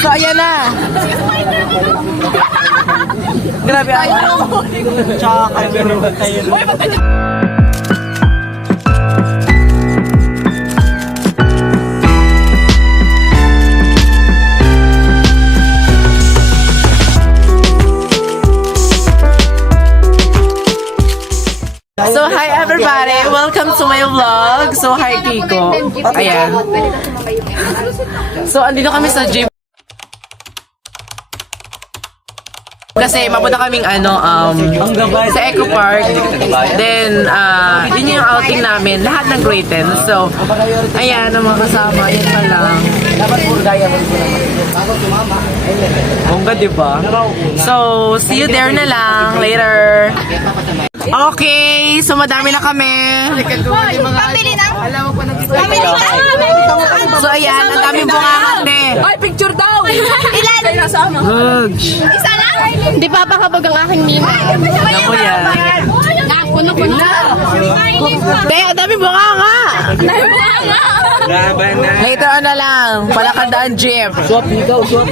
So, ayan na. Grabe ako. Tsaka kayo. So, hi everybody! Welcome to my vlog! So, hi Kiko! Ayan. So, andito kami sa gym. Kasi mapunta kaming sa Eco Park. Then, yun yung outing namin. Lahat ng grade 10. So, ayan ang mga kasama. Yan pa lang. Bongga, diba? So, see you there na lang. Later. Okay, so madami na kami. Pamili na. So, ayan. Ang daming bungangate. Ay, picture daw! Ilan? Isa lang? Hindi papakabag ang aking nina. Naku yan. Nakuno. Kaya, ang daming bunganga. Later on na lang. Palakandaan jeep. Swap, ikaw, swap.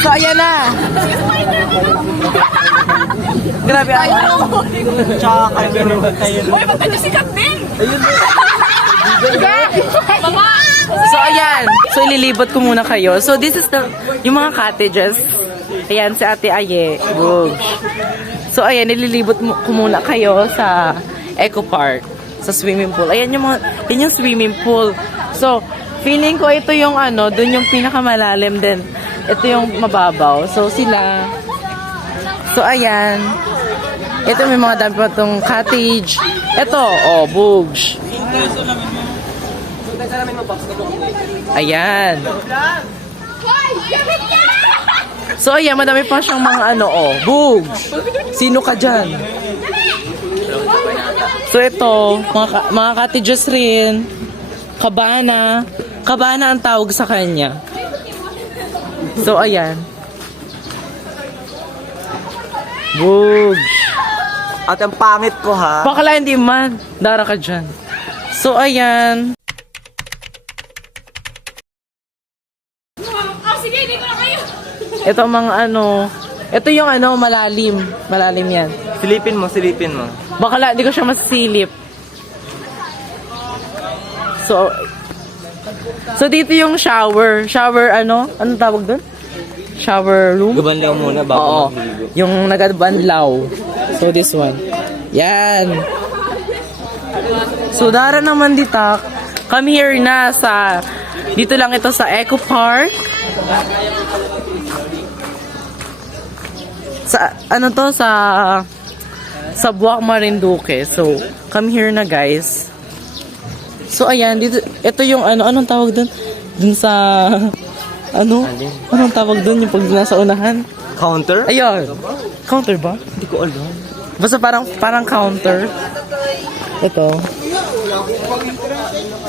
So, ayan na. Grabe ako. Tsaka kayo. Uy, maganda si Captain! So, ayan. So, ililibot ko muna kayo. So, this is yung mga cottages. Ayan, si Ate Aye. Boog. So, ayan, ililibot ko muna kayo sa Eco Park. Sa swimming pool. Ayan yun yung swimming pool. So, feeling ko ito yung dun yung pinakamalalim din. Ito yung mababaw. So, sila. So, ayan. Ito may mga dami pa itong cottage. Ito, Boogs. Ayan. So, ayan, madami pa siyang mga Boogs. Sino ka dyan? So, ito, mga cottages rin. Cabana. Cabana ang tawag sa kanya. So, ayan. Boogs. At ang pangit ko ha. Bakala hindi man. Dara ka dyan. So, ayan. Sige, hindi ko na kayo. Ito mga ito yung malalim. Malalim yan. Silipin mo. Bakala, hindi ko siya masilip. So, dito yung shower. Shower, anong tawag doon? Shower room? Gabanlaw muna Oo. bago maghiligo. Yung nagabanlaw. So, this one. Yan. So, dara naman ditak. Come here na dito lang ito sa Eco Park. Sa Buwak Marinduque. So, come here na guys. So, ayan, dito, ito yung anong tawag doon? Dun sa, anong tawag doon yung pag nasa unahan? Counter? Ayun. Counter ba? Hindi ko alam. Basta parang counter. Ito.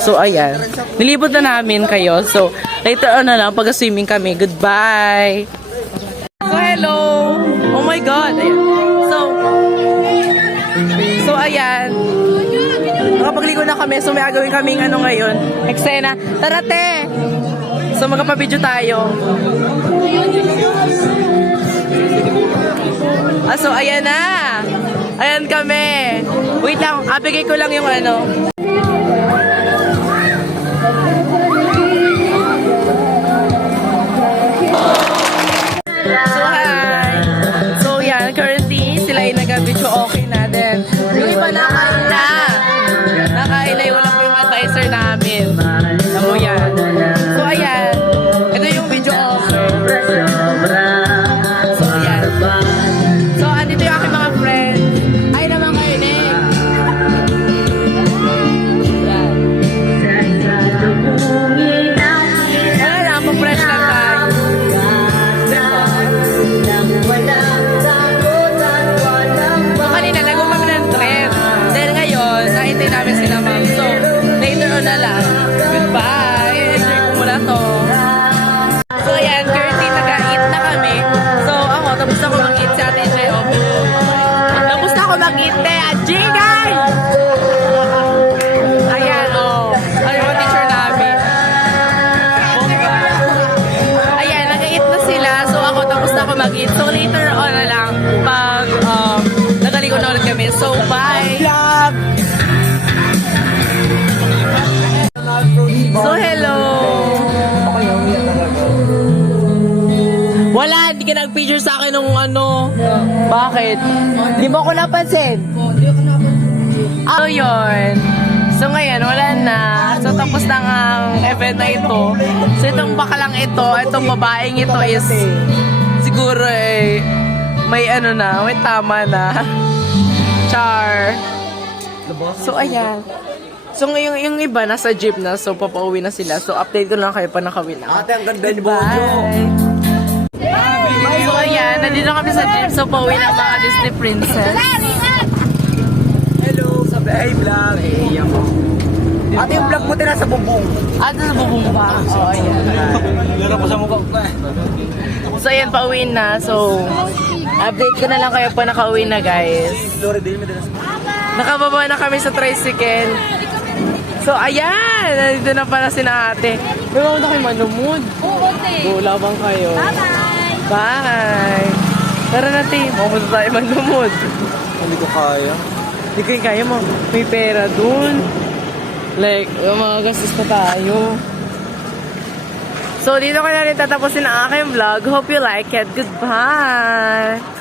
So, ayan. Nilibot na namin kayo. So, later on na lang, pag-swimming kami. Goodbye! So, hello! Oh my God! Ayan. So, ayan. Nakapagligo na kami. So, may agawin kaming ngayon. Eksena. Tara, te! So, magpapabidyo tayo. So, ayan na. Ayan kami. Wait lang. Bigay ko lang yung So, hi. So, yan. Currently, sila ay nag-video okay na din. Yung iba nakain na. Nakain na yung wala po yung advisor namin. So, yan. So, ayan. Ito yung video offer. So, yan. So, andito yung aking mga friends. Ay naman kayo, Nick. Yan. Wala lang, pa-fresh lang tayo. So, kanina, nagawa kami ng trend. So, bye! So, hello! Wala, hindi ka nag-picture sa akin nung ano. Bakit? Di mo ako napansin? So, yun. So, ngayon, wala na. So, tapos na ang event na ito. So, itong bakalang ito, itong babaeng ito is siguro may ano na, may tama na. Char. So, ayan. So, ngayon yung iba nasa jeep na. So, papauwi na sila. So, update ko lang kayo pa nakawin na. Ate, ang ganda ni Bojo. Bye! So, ayan. Nandito kami sa jeep. So, pauwi na mga Disney princess. Hello, sabi ay vlog. Ate, yung vlog mo din nasa bubong. Ah, sa bubong pa. So, ayan. Laro pa sa mukha ko. So, ayan, pauwi na. So, update ko na lang kayo pa nakauwi na, guys. Lori din mo din. Nakababa na kami sa tricycle. So, ayan! Nandito na pala si na ate. May mga na kayo manumod. Oo, te. Go, labang kayo. Bye-bye. Bye! Tara na, team. Mapunta tayo manumod. Hindi ko kaya. Hindi ko yung kaya mo. May pera dun. Like, mga gastos pa tayo. So, dito ko na rin tatapusin ang aking vlog. Hope you like it. Goodbye!